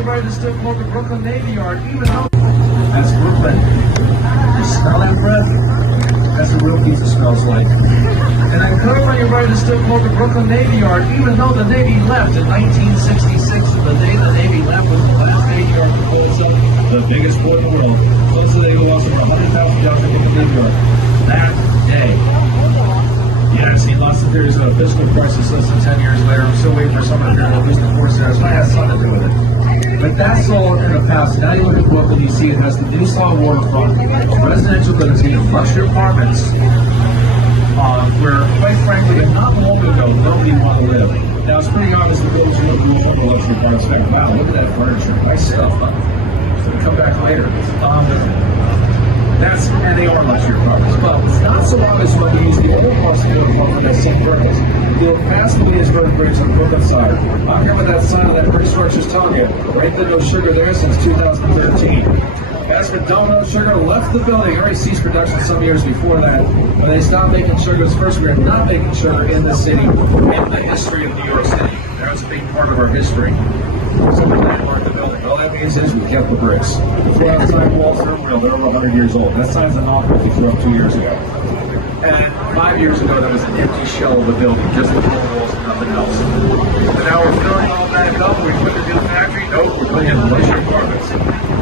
everybody to still call the Brooklyn Navy Yard, even though that's Brooklyn. You smell that breath? That's what real pizza smells like. And I encourage everybody to still call the Brooklyn Navy Yard, even though the Navy left in 1966. The day the Navy left was the last Navy Yard to close up the biggest port in the world. Closed the Navy lost over 100,000 jobs in the Navy Yard that day. Yes, he lost the period of a fiscal crisis less than 10 years later. I'm still waiting for someone to lose the force there. So that has something to do with it. But that's all in the past. Now you look at Brooklyn, you see it has the new style waterfront, residential buildings, luxury apartments, where, quite frankly, not long ago, nobody wanted to live. Now, it's pretty obvious the buildings are looking for the luxury apartments. Wow, look at that furniture. Nice stuff. It's going to come back later. And they are luxury apartments. But it's not so obvious when we use the other parts of the building for that same purpose. The massive Williamsburg Bridge on the Brooklyn side. I remember that sign of that bridge structure's telling you, right there, no sugar there since 2013. As for no sugar, left the building, already ceased production some years before that. When they stopped making sugar, it was first we were not making sugar in the city, in the history of New York City. That was a big part of our history. So we landmarked the building. All that means is we kept the bricks. The floor outside walls are real. They're over 100 years old. That sign's a knock-off we threw up 2 years ago. And 5 years ago, that was an empty shell of a building, just the floor walls and nothing else. And now we're filling all that up. We put it in the factory. Nope, we're putting in luxury apartments.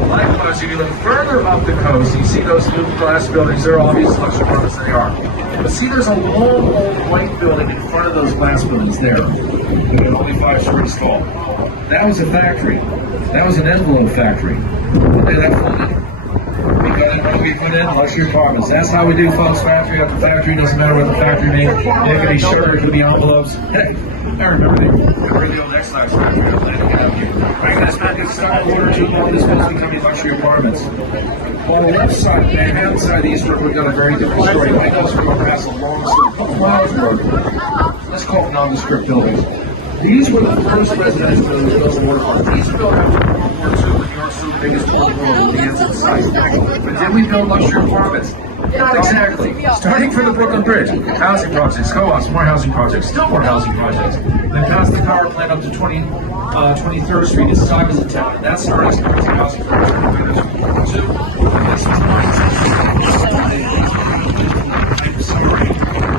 Likewise, if you look further up the coast, you see those new glass buildings. They're obvious luxury apartments, they are. But see, there's a long, old white building in front of those glass buildings there. They're only 5 stories tall. That was a factory. That was an envelope factory. Okay, that flooded. Because we put in luxury apartments. That's how we do, folks. Factory after factory. Doesn't matter what the factory makes. It could be sugar, it could be envelopes. Hey, I remember the old X-Lax factory on Landing Avenue. Right, that's not good stuff. Order to all this supposed to become luxury apartments. On the left side, Manhattan side, the East River, we've got a very different story. Like us, we're going to pass a long story. A couple miles road. Let's call it nondescript buildings. These were the first residential buildings built in waterfront. These were built after World War II, when New York City, the biggest port in the world, with the answer site. But then we built luxury apartments. Not exactly. Starting from the Brooklyn Bridge, housing projects, co-ops, more housing projects, still more housing projects. Then past the power plant up to 23rd Street, it's time as a town. And that started as community housing for This was 1960.